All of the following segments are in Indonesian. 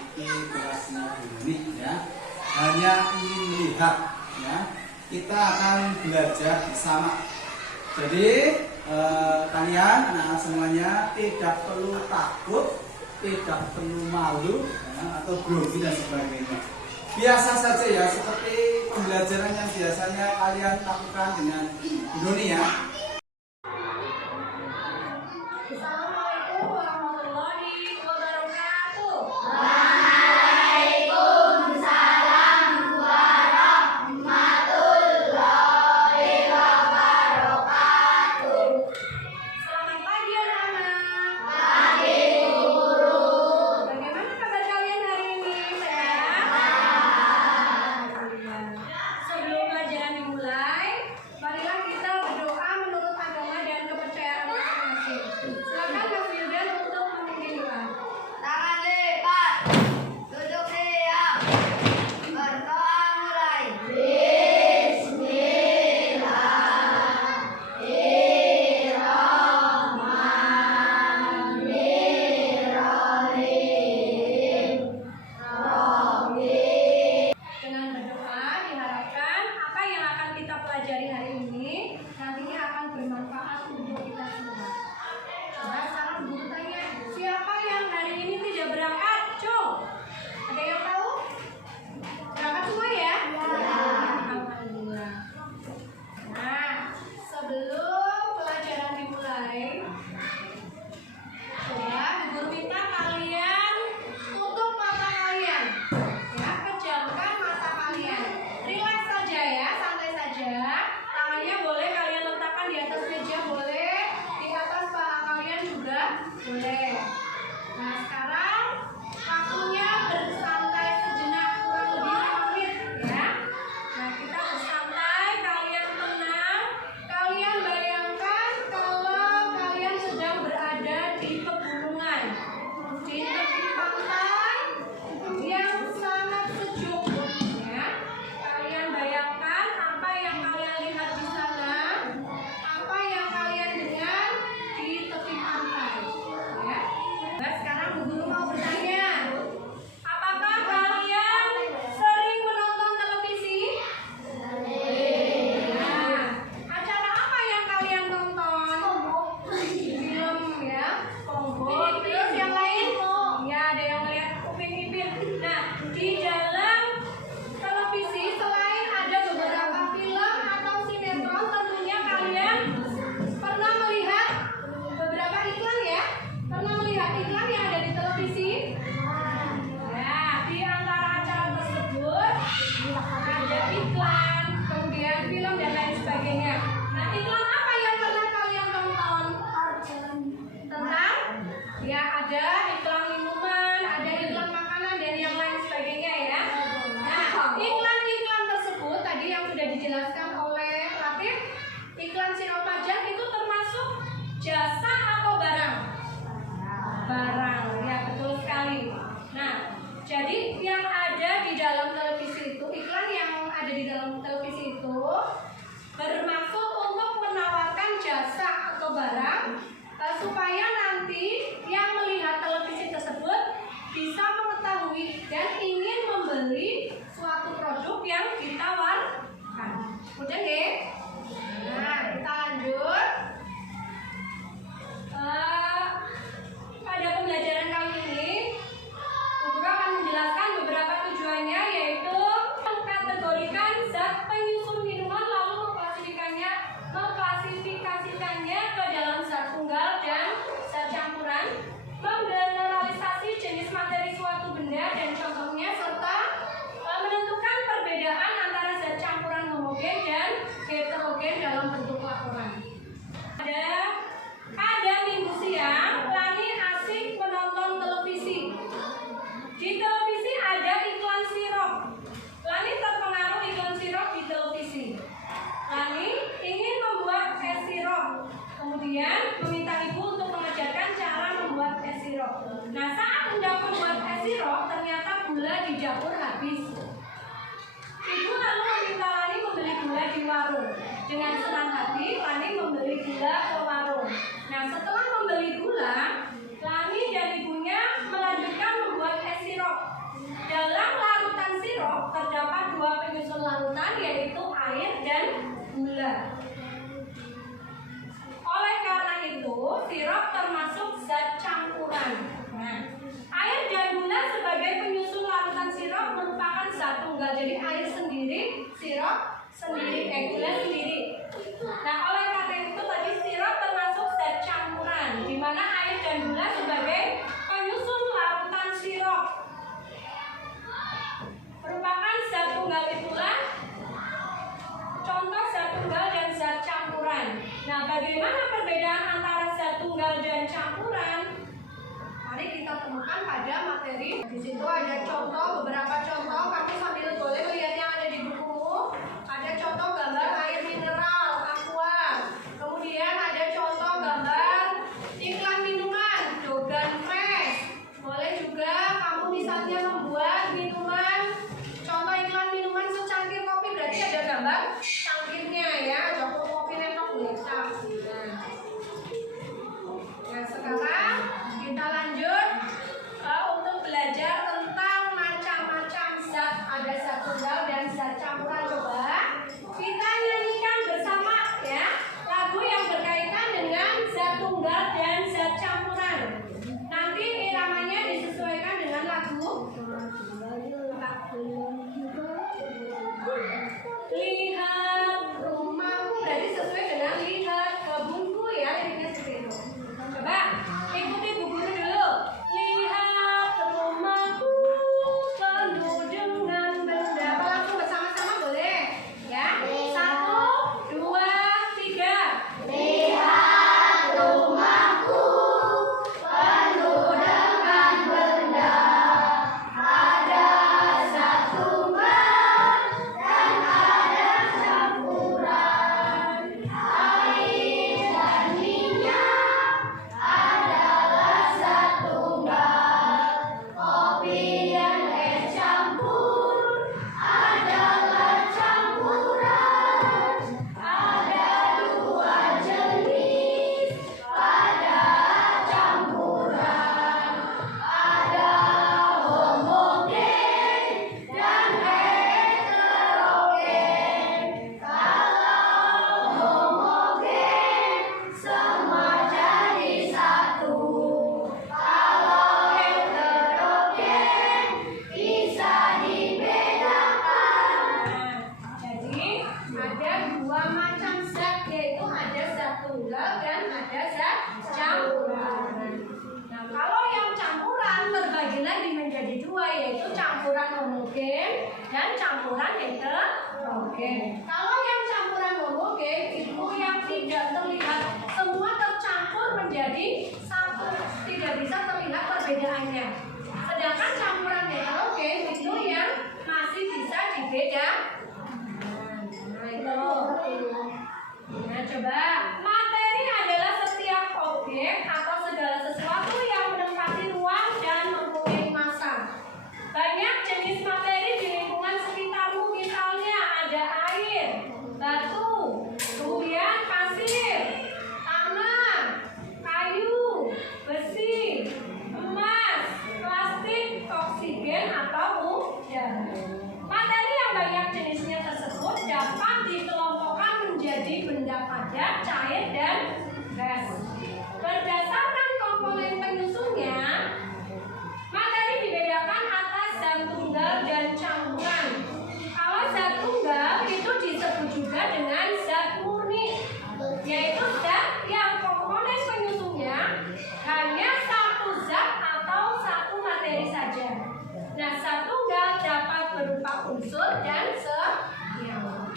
memasuki kelasnya ini ya. Hanya ingin melihat ya. Kita akan belajar bersama. Jadi kalian anak semuanya tidak perlu takut, tidak perlu malu ya, atau grogi dan sebagainya. Biasa saja ya, seperti pembelajaran yang biasanya kalian lakukan dengan dunia. Assalamualaikum warahmatullahi wabarakatuh. Waalaikumsalam warahmatullahi wabarakatuh. Selamat pagi anak-anak. Pagi guru. Bagaimana kabar kalian hari ini? Sehat? Sebelum pelajaran dimulai, marilah kita berdoa menurut agama dan kepercayaan masing-masing. Silakan Mas Wildan untuk memimpin doa. Tangan lipat. Duduk diam. Berdoa mulai. Bismillahirrahmanirrahim. Dengan berdoa diharapkan apa yang akan kita pelajari hari ini nantinya akan bermanfaat untuk kita semua. Coba sekarang guru tanya, siapa yang hari ini tidak berangkat? Cuk, ada yang tahu? Berangkat semua ya? Alhamdulillah. Nah, sebelum pelajaran dimulai, coba guru minta kalian tutup mata kalian. Ya, pejamkan mata kalian. Relax saja ya, santai saja. Tangannya boleh kalian letakkan di atas meja, boleh. Di atas paha kalian juga boleh. Nah, sekarang waktunya bersantai sejenak, kurang lebih 5 menit ya. Nah, kita bersantai, kalian tenang. Kalian bayangkan kalau kalian sedang berada di pegunungan, di tepi pantai yang sangat sejuk ya. Kalian bayangkan apa yang kalian lihat di sana, apa yang kalian dengar di tepi pantai ya. Nah, sekarang Bu Guru mau bertanya, apakah kalian sering menonton televisi? Nah, acara apa yang kalian tonton? Film ya, Kongko. Terus yang lain? Ya, ada yang melihat Upin Ipin. Nah, di dalam televisi selain ada beberapa film atau sinetron, tentunya kalian pernah melihat beberapa iklan ya? Pernah melihat iklan yang ada di televisi? Nah, di antara acara tersebut ada iklan, kemudian film dan lain sebagainya. Nah, iklan apa yang pernah kalian tonton? Tentang? Ya, ada iklan minuman, ada iklan makanan dan yang lain sebagainya ya. Nah, iklan-iklan tersebut tadi yang sudah dijelaskan oleh Latif, iklan sirup pajak itu termasuk jasa atau barang? Barang, ya betul sekali. Nah, jadi yang ada di dalam televisi itu, iklan yang ada di dalam televisi itu bermaksud untuk menawarkan jasa atau barang supaya nanti yang melihat televisi tersebut bisa mengetahui dan ingin membeli suatu produk yang ditawarkan. Udah nggih? Nah, kita lanjut. Pada pembelajaran kali ini, Bu Guru akan menjelaskan beberapa tujuannya, yaitu mengkategorikan zat penyusun minuman lalu mengklasifikasikannya ke dalam zat tunggal dan zat campuran, menggeneralisasi jenis materi suatu benda dan contohnya, serta menentukan perbedaan antara zat campuran homogen dan heterogen dalam bentuk laporan. Pada minggu siang, Lani asik menonton televisi. Di televisi ada iklan sirup. Lani terpengaruh iklan sirup di televisi. Lani ingin membuat es sirup. Kemudian meminta ibu untuk mengajarkan cara membuat es sirup. Nah, saat hendak membuat es sirup, ternyata gula di dapur habis. Ibu lalu meminta Lani membeli gula di warung. Dengan senang hati, Lani membeli gula ke warung. Nah, setelah membeli gula, Lani dan ibunya melanjutkan membuat es sirup. tunggal. Jadi air sendiri, sirup sendiri, gula sendiri. Nah, oleh karena itu tadi sirup termasuk zat campuran, di mana air dan gula sebagai penyusun larutan sirup merupakan zat tunggal. Itulah contoh zat tunggal dan zat campuran. Nah, bagaimana perbedaan antara zat tunggal dan campuran? Mari kita temukan pada materi. Di situ ada contoh, beberapa contoh. Kamu sambil boleh melihat yang ada di bukumu. Ada contoh gambar air mineral, aqua. Kemudian ada contoh gambar iklan minuman, Dogan Fresh. Boleh juga kamu misalnya membuat minuman. Contoh iklan minuman secangkir kopi, berarti ada gambar cangkirnya ya. Joko kopi netok biasa. Nah, sekarang kita lanjut untuk belajar tentang macam-macam zat. Ada zat tunggal dan zat campuran. Coba kita nyanyikan bersama ya lagu yang berkaitan dengan zat tunggal dan zat campuran. Nanti iramanya disesuaikan dengan lagu. Lihat rumahku, berarti sesuai dengan lihat kebunku ya, liriknya seperti itu. Coba ikuti bu guru dulu. Lihat rumahku penuh dengan benda. Apa langsung bersama-sama boleh? Ya. 1, 2, 3. Lihat rumahku penuh dengan benda. Ada zat tunggal dan ada campuran. Air dan minyak adalah zat tunggal. Kopi dan es campur adalah campuran. Ada 2 jenis pada campuran. Ada homogen dan heterogen. Kalau homogen semua jadi satu. Kalau heterogen bisa dibedakan. Jadi ada 2 macam zat, yaitu ada zat tunggal dan ada zat campuran. Nah, kalau yang campuran terbagi lagi menjadi 2, yaitu campuran homogen dan campuran heterogen. Kalau yang campuran homogen itu yang tidak terlihat, semua tercampur menjadi satu, tidak bisa terlihat perbedaannya. Sedangkan campuran heterogen itu yang masih bisa dibedakan. Nah, itu. Nah, coba. Materi adalah setiap objek atau segala sesuatu yang menempati ruang dan mempunyai massa. Banyak jenis materi di lingkungan sekitarmu, misalnya ada air, batu, kemudian pasir, tanah, kayu, besi, emas, plastik, oksigen atau udara. Materi yang banyak jenisnya tersebut dapat dikelompokkan menjadi benda padat, cair, dan gas. Berdasarkan komponen penyusunnya, materi dibedakan atas zat tunggal dan campuran. Kalau zat tunggal itu disebut juga dengan zat murni, yaitu zat yang komponen penyusunnya hanya satu zat atau satu materi saja. Nah, zat tunggal dapat berupa unsur dan senyawa.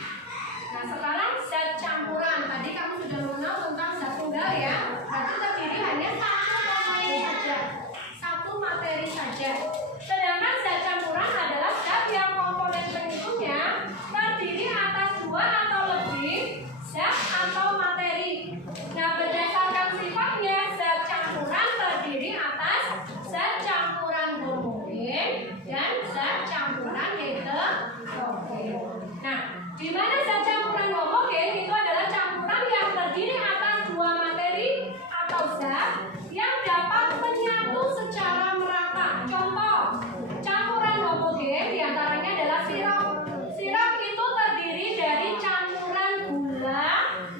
Nah, sekarang zat campuran. Tadi kamu sudah mengenal tentang zat tunggal ya. Berarti terdiri hanya satu komponen saja, satu materi saja. Sedangkan zat campuran adalah zat yang komponen penyusunnya terdiri atas 2 atau lebih zat atau materi. Nah, berdasarkan sifatnya, zat campuran terdiri atas zat campuran homogen dan zat campuran heterogen. Nah, di mana zat campuran homogen itu adalah campuran yang terdiri atas 2 materi atau zat yang dapat menyatu secara merata. Contoh, campuran homogen diantaranya adalah sirup. Sirup itu terdiri dari campuran gula,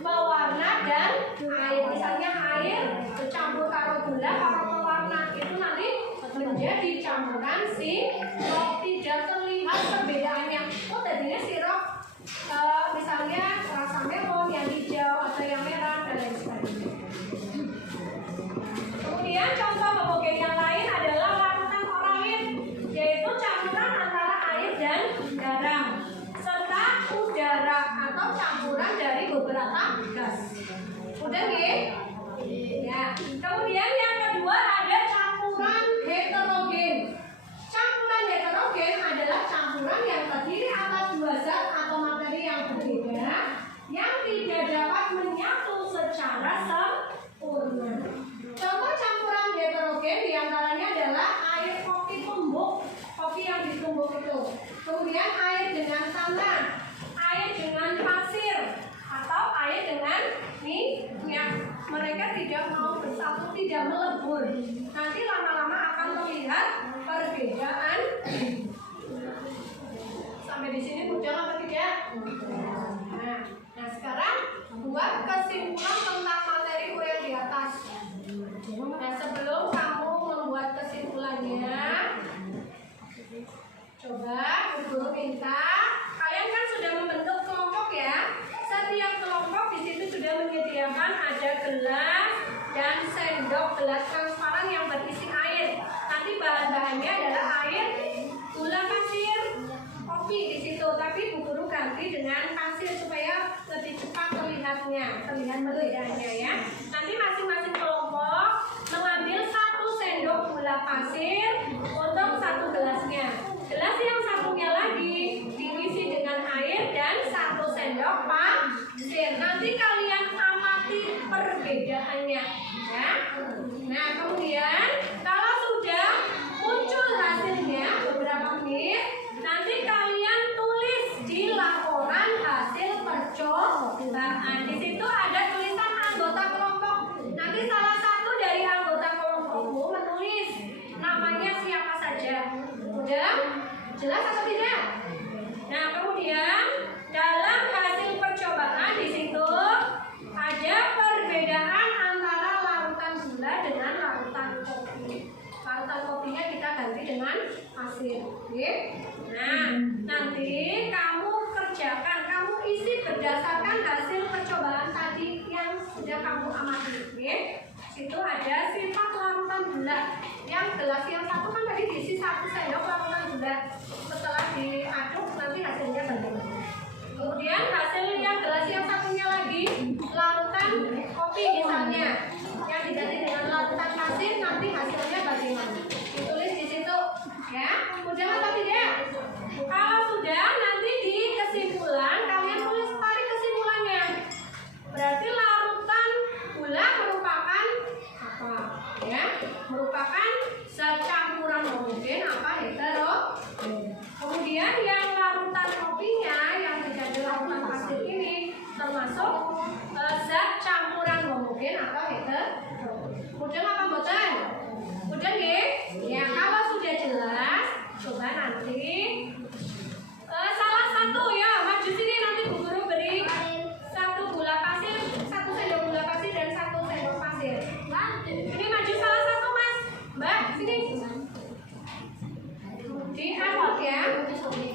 pewarna, dan air. Misalnya air bercampur karo gula, karo pewarna, itu nanti menjadi campuran sirup. Tidak terlihat perbedaannya atau campuran dari beberapa gas. Udah nggih? Ya. Kemudian yang kedua ada campuran heterogen. Campuran heterogen adalah campuran yang terdiri atas dua zat atau materi yang berbeda yang tidak dapat menyatu secara sempurna. Contoh campuran heterogen diantaranya adalah air kopi tumbuk, kopi yang ditumbuk itu. Kemudian air dengan tanah, air dengan pasir, atau air dengan minyak. Mereka tidak mau bersatu, tidak melebur. Nanti lama-lama akan terlihat perbedaan. Sampai di sini mudah apa tidak? Nah sekarang buat kesimpulan tentang materi kuliah di atas. Nah sebelum kamu membuat kesimpulannya, coba guru minta kalian kan sudah membentuk kelompok ya. Setiap kelompok di situ sudah menyediakan ada gelas dan sendok, gelas transparan yang berisi air. Nanti bahan-bahannya adalah air, gula pasir, kopi di situ. Tapi Bu Guru ganti dengan pasir supaya lebih cepat terlihat perbedaannya ya. Nanti masing-masing kelompok mengambil 1 sendok gula pasir untuk 1 gelasnya. Gelas yang satunya lagi diisi dengan air dan 1 sendok pasir. Nanti kalian amati perbedaannya ya. Nah kemudian kalau sudah muncul hasilnya beberapa menit, nanti kalian tulis di laporan hasil percobaan. Di situ ada tulisan anggota kelompok. Nanti salah satu dari anggota kelompokmu menulis namanya siapa saja. Udah? Jelas atau tidak? Nah, kemudian dalam hasil percobaan di situ ada perbedaan antara larutan gula dengan larutan kopi. Larutan kopinya kita ganti dengan pasir. Oke? Nah, nanti kamu kerjakan, kamu isi berdasarkan hasil percobaan tadi yang sudah kamu amati. Oke? Situ ada sifat larutan gula. Yang gelas yang satu kan tadi diisi 1 sendok larutan gula. Setelah diaduk nanti hasilnya bagaimana? Kemudian hasil yang gelas yang satunya lagi larutan kopi misalnya yang diganti dengan larutan pasir, nanti hasilnya bagaimana? Ditulis di situ ya. Udah atau tidak? Kalau sudah, nanti di kesimpulan kalian tulis tarik kesimpulannya. Berarti larutan gula merupakan apa? Ya, merupakan zat campuran homogen apa heterogen. Kemudian yang larutan kopinya yang menjadi larutan pasir ini termasuk zat campuran homogen atau heterogen. Udah apa bosan? Udah nggih? Ya, kalau sudah jelas, coba nanti salah satu ya maju sini, nanti Bu Guru beri 1 gula pasir, 1 sendok gula pasir dan 1 sendok pasir. Ini maju salah satu Mas, Mbak sini. Di awal ya. Tulis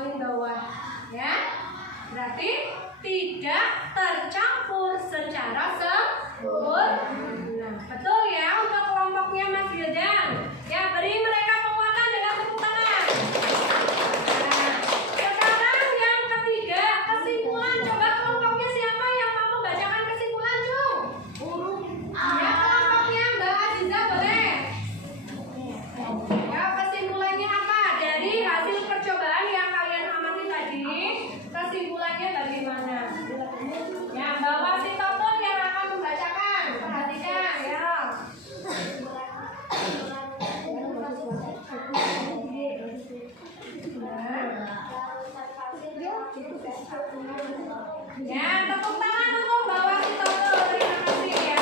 paling bawah, ya. Berarti tidak tercampur secara sempurna. Betul ya untuk kelompoknya Mas Gildan. Ya, beri mereka penguatan dengan tepuk tangan. Nah, sekarang yang ketiga, kesimpulan. Coba kelompoknya siapa yang mau membacakan kesimpulan, Cung? Ya, kelompoknya Mbak Aziza boleh. Ya, kesimpulannya apa? Dari hasil percobaan yang kalian amati tadi, kesimpulannya bagaimana? Ya, bawa si Topon yang akan membacakan. Perhatikan ya. Ya, tepuk tangan untuk bawa si Topon. Terima kasih ya.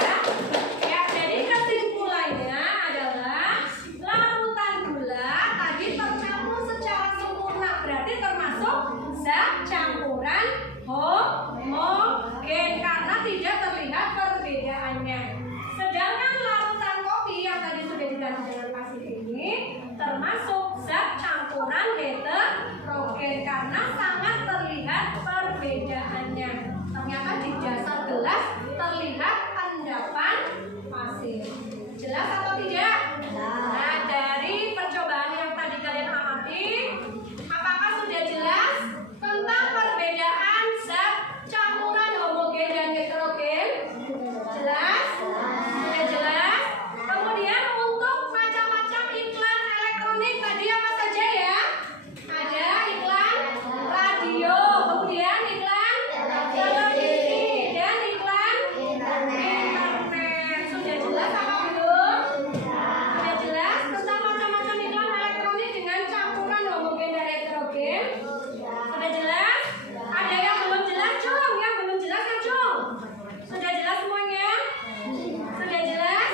Ya, jadi kesimpulannya adalah larutan gula tadi tercampur secara sempurna, berarti termasuk zat campuran homogen karena tidak terlihat perbedaannya. Sedangkan larutan kopi yang tadi sudah diganti dengan pasir ini termasuk zat campuran heterogen karena sangat terlihat perbedaannya. Ternyata di dasar gelas terlihat endapan pasir. Jelas atau tidak? Nah, dari percobaan yang tadi kalian amati, apakah sudah jelas tentang perbedaan zat campuran homogen dan heterogen? Jelas? Sudah jelas? Kemudian untuk macam-macam iklan elektronik tadi apa saja ya? Ada iklan radio, kemudian iklan televisi, dan iklan internet. Sudah jelas apa belum? Sudah jelas tentang macam-macam iklan elektronik dengan campuran homogen dan heterogen? Sudah jelas? Ada yang belum jelas, Cung? Yang belum jelas kan, Cung? Sudah jelas semuanya? Sudah jelas?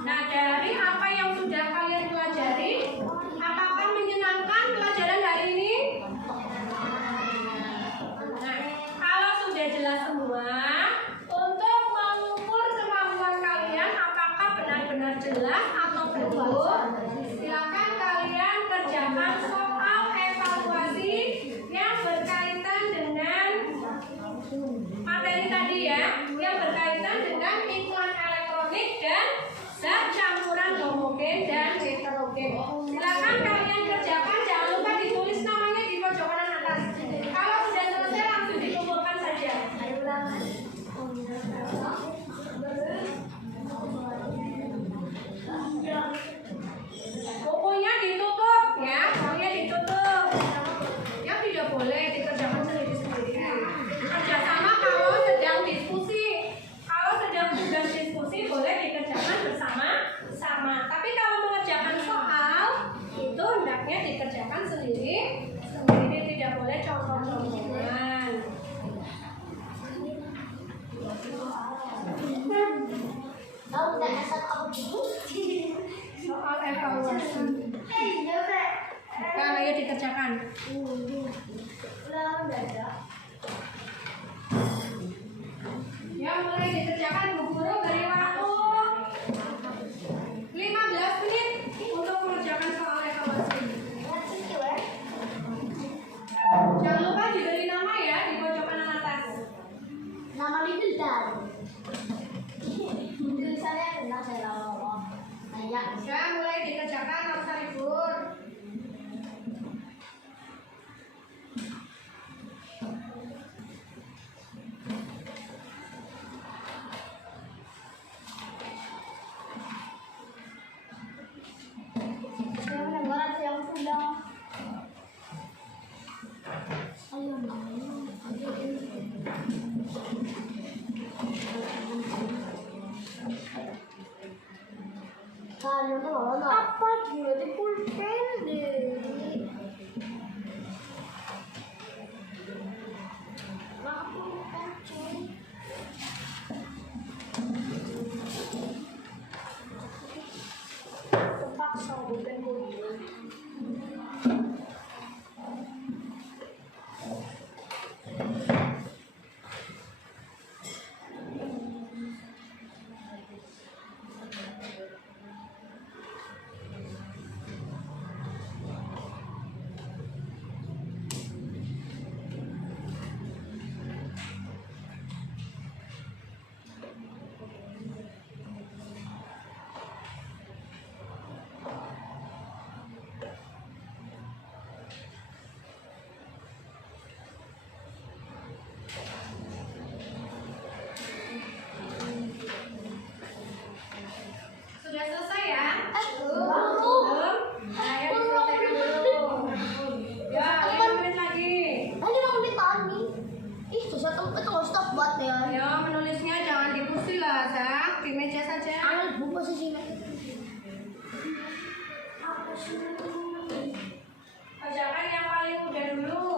Nah, dari apa yang sudah kalian pelajari, apakah menyenangkan pelajaran hari ini? Nah, kalau sudah jelas semua, untuk mengukur kemampuan kalian apakah benar-benar jelas atau belum, silakan kalian kerjakan soal evaluasi yang berkaitan dengan materi tadi ya, yang berkaitan dengan iklan elektronik dan zat campuran homogen dan heterogen. Silakan kalian kerjakan, jangan lupa ditulis namanya di pojokan atas. Kalau sudah selesai langsung dikumpulkan saja. Bukunya ditutup ya, soalnya ditutup. Yang tidak boleh dikerjakan sendiri-sendiri. Kerjasama kalau sedang diskusi. Kalau sedang tugas diskusi boleh dikerjakan bersama-sama. Tapi kalau mengerjakan soal itu hendaknya dikerjakan sendiri, tidak boleh contoh-contohan. Soal evaluasi. Bukan, ayo dikerjakan. Ya, mulai dikerjakan Bu Guru, beri waktu 15 menit untuk mengerjakan soal evaluasi. Jangan lupa diberi nama ya di pojokan atas. Nama Gildan. Tulisannya benar saya lama. Ya. Ya, mulai dikerjakan, nggak usah libur. Saya mendengar ada yang pulang. Ayo, kalau apa dia di pulpen deh. Terpaksa bukan pulpen. buat ya. Ya, menulisnya jangan di kursi lah, Sak. Di meja saja. Angel bu posisinya. Bacakan yang paling mudah dulu.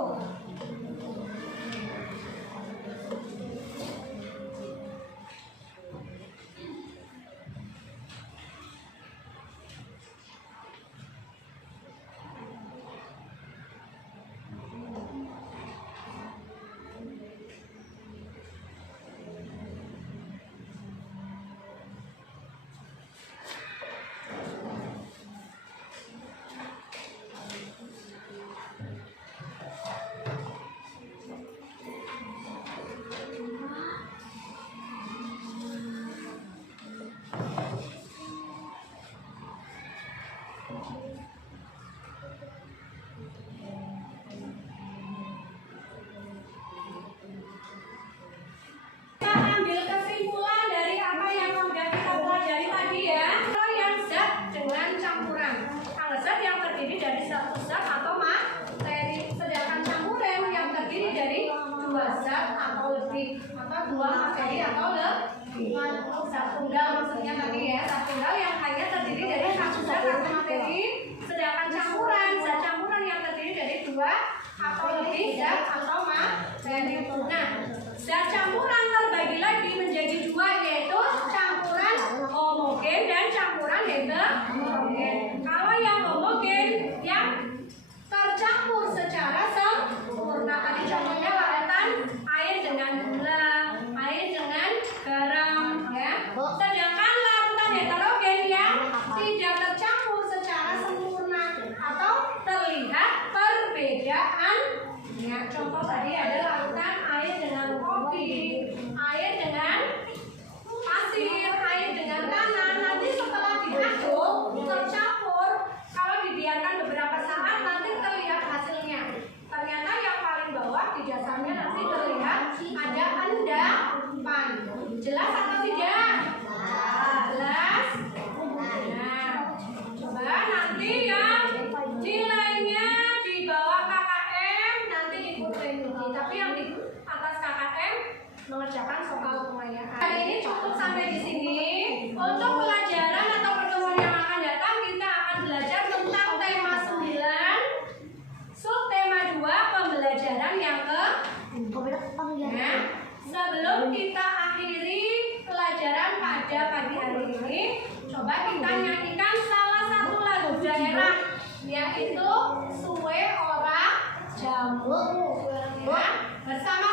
Kita ambil kesimpulan dari apa yang sudah kita pelajari tadi ya. Kalau yang zat dengan campuran, kalau zat yang terdiri dari satu zat atau materi, sedangkan campuran yang terdiri dari dua zat atau lebih, atau dua materi atau lebih. Zat tunggal maksudnya tadi ya, zat tunggal yang hanya terdiri dari satu zat atau materi, sedangkan campuran, zat campuran yang terdiri dari dua atau lebih zat atau materi. Nah, zat campuran terbagi lagi menjadi dua, yaitu campuran homogen dan campuran heterogen. Kalau yang homogen yang tercampur secara sempurna, tadi contohnya lautan air dengan gula, air dengan garam, ya. Sedangkan larutan heterogen yang tidak tercampur secara sempurna atau terlihat perbedaan. Ya, contoh tadi ada lautan air dengan kopi, air dengan pasir, air dengan tanah. Nanti setelah diaduk tercampur, kalau dibiarkan beberapa saat nanti terlihat hasilnya. Ternyata yang paling bawah di dasarnya nanti terlihat ada endapan. Jelas atau tidak? Jelas. Nah, coba nanti yang nilainya di bawah KKM nanti ikutin lagi. Tapi yang di atas KKM mengerjakan soal penguayaan. Hari ini cukup sampai di sini. Untuk pelajaran atau pertemuan yang akan datang kita akan belajar tentang tema 9, subtema 2, pembelajaran yang ke. Nah, sebelum kita akhiri pelajaran pada pagi hari ini, coba kita nyanyikan salah satu lagu daerah, yaitu Suwe Ora Jamu. Ya, bersama